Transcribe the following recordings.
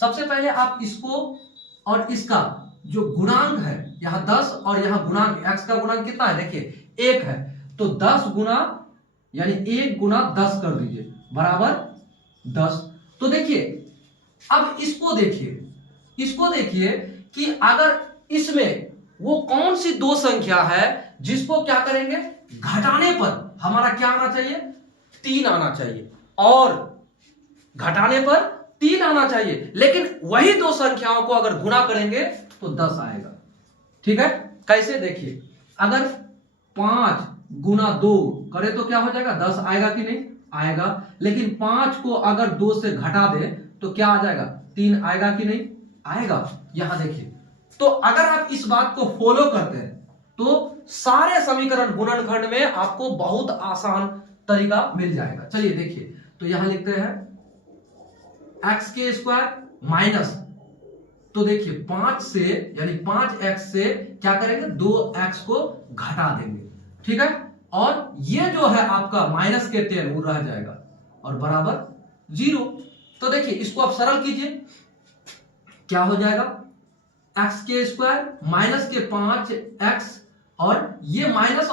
सबसे पहले आप इसको और इसका जो गुणांक है, यहां 10 और यहां गुणांक, x का गुणांक कितना है देखिए 1 है, तो 10 गुना यानी 1 गुना 10 कर दीजिए बराबर 10। तो देखिए अब इसको देखिए कि अगर इसमें वो कौन सी दो संख्या है जिसको क्या करेंगे, घटाने पर हमारा क्या आना चाहिए, 3 आना चाहिए, और घटाने पर 3 आना चाहिए, लेकिन वही दो संख्याओं को अगर गुणा करेंगे तो 10 आएगा। ठीक है, कैसे देखिए, अगर 5 गुना 2 करे तो क्या हो जाएगा, 10 आएगा कि नहीं आएगा, लेकिन 5 को अगर 2 से घटा दे तो क्या आ जाएगा, 3 आएगा कि नहीं आएगा। यहां देखिए, तो अगर आप इस बात को फॉलो करते हैं तो सारे समीकरण गुणनखंड में आपको बहुत आसान तरीका मिल जाएगा। चलिए देखिए, तो यहां लिखते हैं एक्स के स्क्वायर माइनस, तो देखिए 5 से यानी 5x से क्या करेंगे, 2x को घटा देंगे। ठीक है, और ये जो है आपका माइनस के 10 वो रह जाएगा और बराबर 0। तो देखिए इसको आप सरल कीजिए, क्या हो जाएगा, एक्स के स्क्वायर माइनस के 5x, और ये माइनस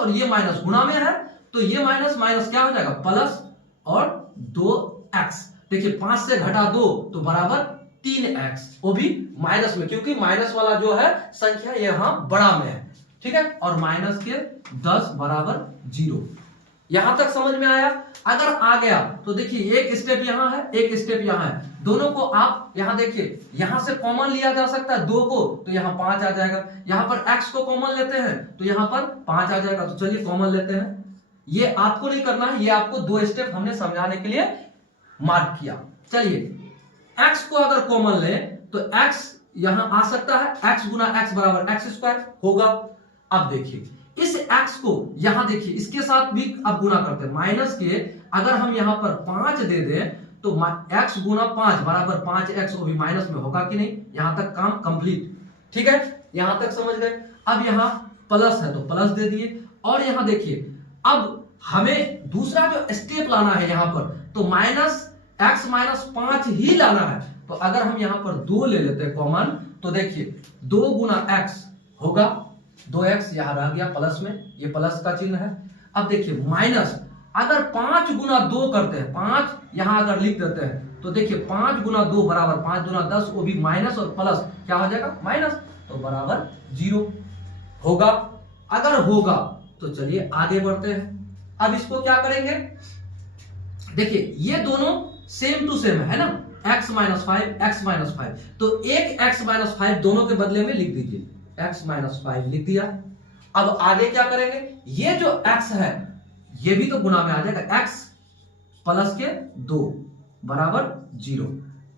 गुणा में है, तो ये माइनस माइनस क्या हो जाएगा प्लस और 2x। देखिए 5 से घटा 2 तो बराबर 3x, वो भी माइनस में, क्योंकि माइनस वाला जो है संख्या यहां बड़ा में है। ठीक है, और माइनस के 10 बराबर 0। यहां तक समझ में आया। अगर आ गया तो देखिए एक स्टेप यहां है, एक स्टेप यहां है, दोनों को आप यहां देखिए, यहां से कॉमन लिया जा सकता है 2 को, तो यहां 5 आ जाएगा, यहां पर x को कॉमन लेते हैं तो यहां पर 5 आ जाएगा। तो चलिए कॉमन लेते हैं, ये आपको नहीं करना है, ये आपको 2 स्टेप हमने समझाने के लिए मार्क किया। चलिए x को अगर कॉमन ले तो x यहां आ सकता है, x गुना x बराबर x स्क्वायर होगा। अब देखिए इस x को यहां देखिए इसके साथ भी अब गुना करते हैं, माइनस के अगर हम यहां पर 5 दे दें तो x गुना 5 बराबर 5x, वो भी माइनस में होगा कि नहीं। यहां तक काम कंप्लीट। ठीक है, यहां तक समझ गए। अब यहां प्लस है तो प्लस दे दिए, और यहां देखिए अब हमें दूसरा जो स्टेप लाना है यहां पर, तो माइनस x माइनस 5 ही लाना है। तो अगर हम यहां पर 2 ले लेते हैं कॉमन, तो देखिए 2 गुना x होगा, 2x यहां रह गया प्लस में, ये प्लस का चिन्ह है। अब देखिए माइनस अगर 5 गुना 2 करते हैं, 5 यहां अगर लिख देते हैं, तो देखिए 5 गुना 2 बराबर 5 गुना 10, वो भी माइनस और प्लस क्या हो जाएगा माइनस, तो बराबर 0 होगा। अगर होगा तो चलिए आगे बढ़ते हैं। अब इसको क्या करेंगे, देखिए ये दोनों सेम टू सेम है ना, x माइनस 5 x माइनस 5, तो एक x माइनस 5 दोनों के बदले में लिख दीजिए, x माइनस 5 लिख दिया। अब आगे क्या करेंगे, ये जो x है ये भी तो गुना में आ जाएगा, x प्लस के 2 बराबर 0।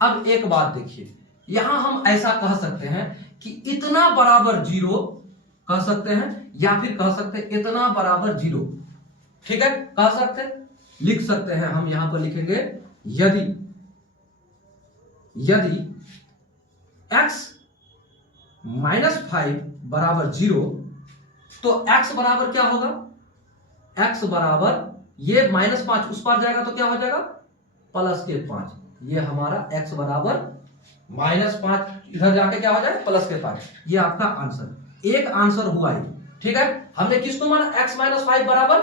अब एक बात देखिए, यहां हम ऐसा कह सकते हैं कि इतना बराबर 0 कह सकते हैं, या फिर कह सकते हैं इतना बराबर 0। ठीक है, कह सकते हैं, लिख सकते हैं। हम यहां पर लिखेंगे यदि x माइनस 5 बराबर 0, तो x बराबर क्या होगा, x बराबर ये माइनस 5 उस पार जाएगा तो क्या हो जाएगा प्लस के 5, ये हमारा x बराबर माइनस 5 इधर जाके क्या हो जाएगा प्लस के 5। ये आपका आंसर, एक आंसर हुआ ही। ठीक है, हमने किसको माना, x माइनस 5 बराबर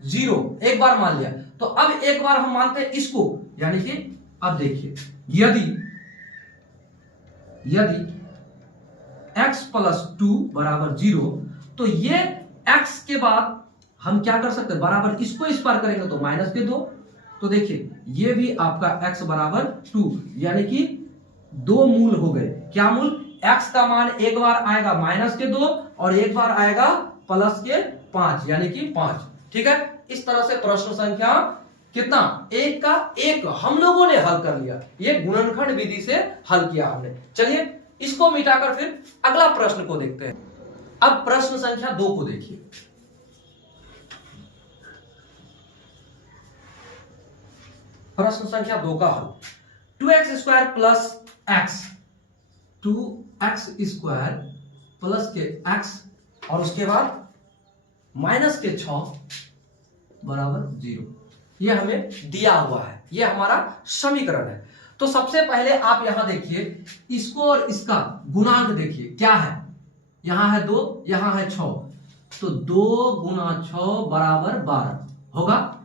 0 एक बार मान लिया, तो अब एक बार हम मानते हैं इसको, यानी कि अब देखिए यदि x प्लस 2 बराबर 0, तो ये x के बाद हम क्या कर सकते हैं, बराबर इसको इस पार करेंगे तो माइनस के 2, तो देखिए ये भी आपका x बराबर 2, यानी कि 2 मूल हो गए। क्या मूल, x का मान एक बार आएगा माइनस के 2 और एक बार आएगा प्लस के 5, यानी कि 5। ठीक है, इस तरह से प्रश्न संख्या कितना, एक का एक हम लोगों ने हल कर लिया, ये गुणनखंड विधि से हल किया हमने। चलिए इसको मिटाकर फिर अगला प्रश्न को देखते हैं। अब प्रश्न संख्या 2 को देखिए, प्रश्न संख्या 2 का हल, 2x square plus x, 2x square plus के x और उसके बाद माइनस के 6 बराबर 0, ये हमें दिया हुआ है, ये हमारा समीकरण है। तो सबसे पहले आप यहां देखिए, इसको और इसका गुणांक देखिए क्या है। यहां है 2, यहां है 6, तो 2 गुना 6 बराबर 12 होगा।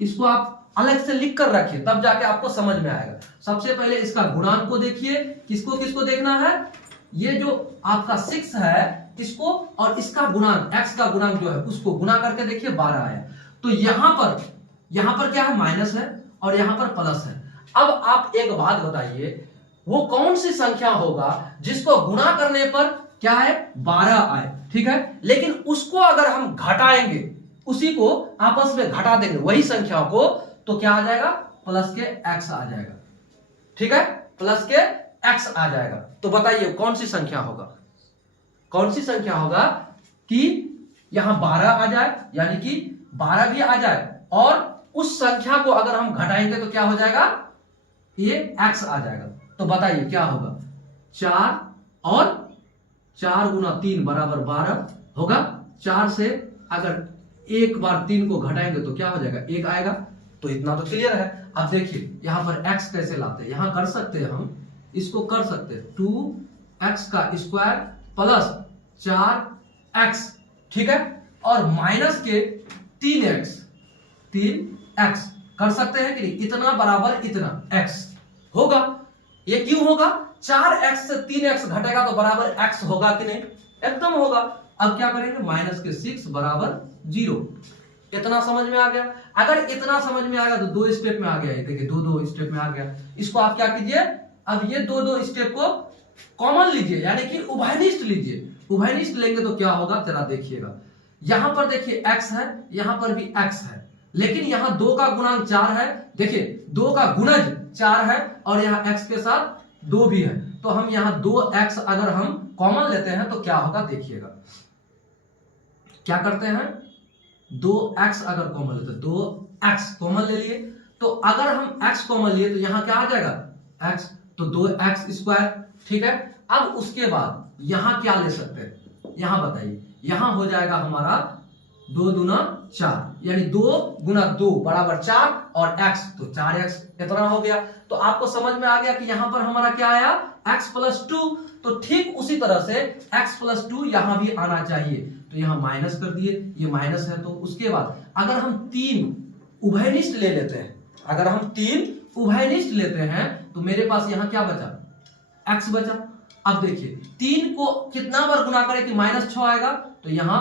इसको आप अलग से लिख कर रखिए, तब जाके आपको समझ में आएगा। सबसे पहले इसका गुणांक को देखिए, किसको किसको देखना है, ये जो आपका 6 है इसको और इसका गुणांक x का गुणांक जो है उसको गुना करके देखिए 12 आया। तो यहां पर क्या है, माइनस है और यहां पर प्लस है। अब आप एक बात बताइए, वो कौन सी संख्या होगा जिसको गुणा करने पर क्या है, 12 आए, ठीक है। लेकिन उसको अगर हम घटाएंगे, उसी को आपस में घटा देंगे वही संख्या को, तो क्या आ जाएगा, प्लस के x आ जाएगा, ठीक है, प्लस के x आ जाएगा। तो बताइए कौन सी संख्या होगा, कौन सी संख्या होगा कि यहां 12 आ जाए, यानी कि 12 भी आ जाए और उस संख्या को अगर हम घटाएंगे तो क्या हो जाएगा, ये x आ जाएगा। तो बताइए क्या होगा, 4 और 4 गुना 3 बराबर 12 होगा। 4 से अगर एक बार 3 को घटाएंगे तो क्या हो जाएगा, 1 आएगा। तो इतना तो क्लियर है। अब देखिए यहां पर x कैसे लाते हैं, यहां कर सकते हैं हम, इसको कर सकते हैं 2x का स्क्वायर प्लस 4x, ठीक है, और माइनस के 3x कर सकते हैं कि नहीं, इतना बराबर इतना x होगा। ये क्यों होगा, 4x से 3x घटेगा तो बराबर x होगा कि नहीं, एकदम होगा। अब क्या करेंगे, माइनस के 6 बराबर 0। इतना समझ में आ गया। अगर इतना समझ में आ गया तो 2 स्टेप में आ गया, देखिए 2 स्टेप में आ गया। इसको आप क्या कीजिए, अब ये 2 स्टेप को कॉमन लीजिए, यानी कि उभयनिष्ठ लीजिए। उभयनिष्ठ लेंगे तो क्या होगा, जरा देखिएगा, यहां पर देखिए x है, यहां पर भी x है, लेकिन यहां 2 का गुणांक 4 है, देखिए 2 का गुणज 4 है और यहां x के साथ 2 भी है। तो हम यहां 2x अगर हम कॉमन लेते हैं तो क्या होगा, देखिएगा क्या करते हैं, 2x अगर कॉमन लेते हैं, 2x कॉमन ले लिए, तो अगर हम x कॉमन लिए तो यहां क्या आ जाएगा, x, तो 2x स्क्वायर, ठीक है। अब उसके बाद यहां क्या ले सकते हैं, यहां बताइए, यहां हो जाएगा हमारा 2 दूना 4, यानी 2 गुना 2 बराबर 4 और x, तो 4x इतना हो गया। तो आपको समझ में आ गया कि यहां पर हमारा क्या आया, x प्लस 2। तो ठीक उसी तरह से x प्लस 2 यहां भी आना चाहिए, तो यहां माइनस कर दिए, ये माइनस है। तो उसके बाद अगर हम 3 उभयनिष्ठ ले लेते हैं, अगर हम 3 उभयनिष्ठ लेते हैं तो मेरे पास यहां क्या बचा, x बचा। अब देखिए 3 को कितना बार गुना करें कि -6 आएगा, तो यहां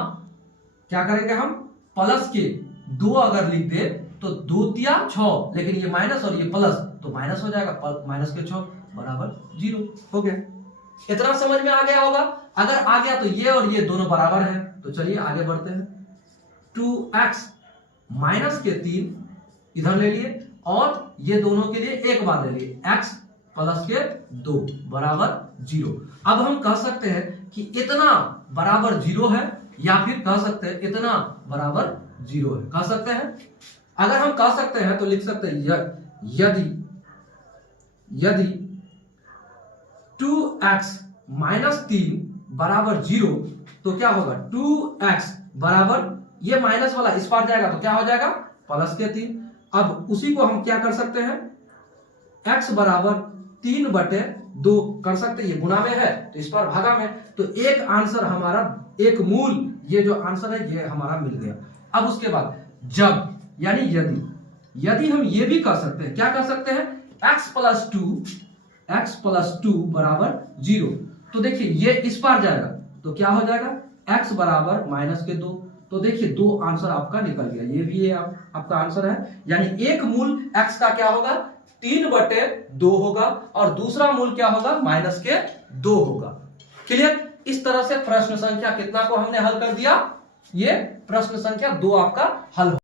क्या करेंगे हम, प्लस के 2 अगर लिख दे तो 2 तिया 6, लेकिन ये माइनस और ये प्लस, तो माइनस हो जाएगा, माइनस के 6 बराबर 0 हो गया। इतना समझ में आ गया होगा। अगर आ गया तो ये और ये दोनों बराबर है, तो चलिए आगे बढ़ते हैं। 2x माइनस के 3 इधर ले लिए और ये दोनों के लिए एक बार ले लिए, x प्लस के 2 बराबर 0। अब हम कह सकते हैं कि इतना बराबर 0 है, या फिर कह सकते हैं इतना बराबर 0 है, कह सकते हैं। अगर हम कह सकते हैं तो लिख सकते हैं, यदि 2x माइनस 3 बराबर 0, तो क्या होगा, 2x बराबर, ये माइनस वाला इस पार जाएगा तो क्या हो जाएगा, प्लस के 3। अब उसी को हम क्या कर सकते हैं, x बराबर 3/2 कर सकते हैं, ये गुणा में है तो इस पर भागा में, तो एक आंसर हमारा, एक मूल, ये जो आंसर है ये हमारा मिल गया। अब उसके बाद जब, यानी यदि हम ये भी कर सकते हैं, क्या कर सकते हैं, x प्लस 2 बराबर 0। तो देखिए ये इस पार जाएगा तो क्या हो जाएगा, x बराबर माइनस के 2। तो देखिए 2 आंसर आपका निकल गया, ये भी ये आपका आंसर है। यानी एक मूल x का क्या होगा, 3/2 होगा और दूसरा मूल क्या होगा, -2 होगा। क्लियर। इस तरह से प्रश्न संख्या कितना को हमने हल कर दिया, ये प्रश्न संख्या 2 आपका हल हो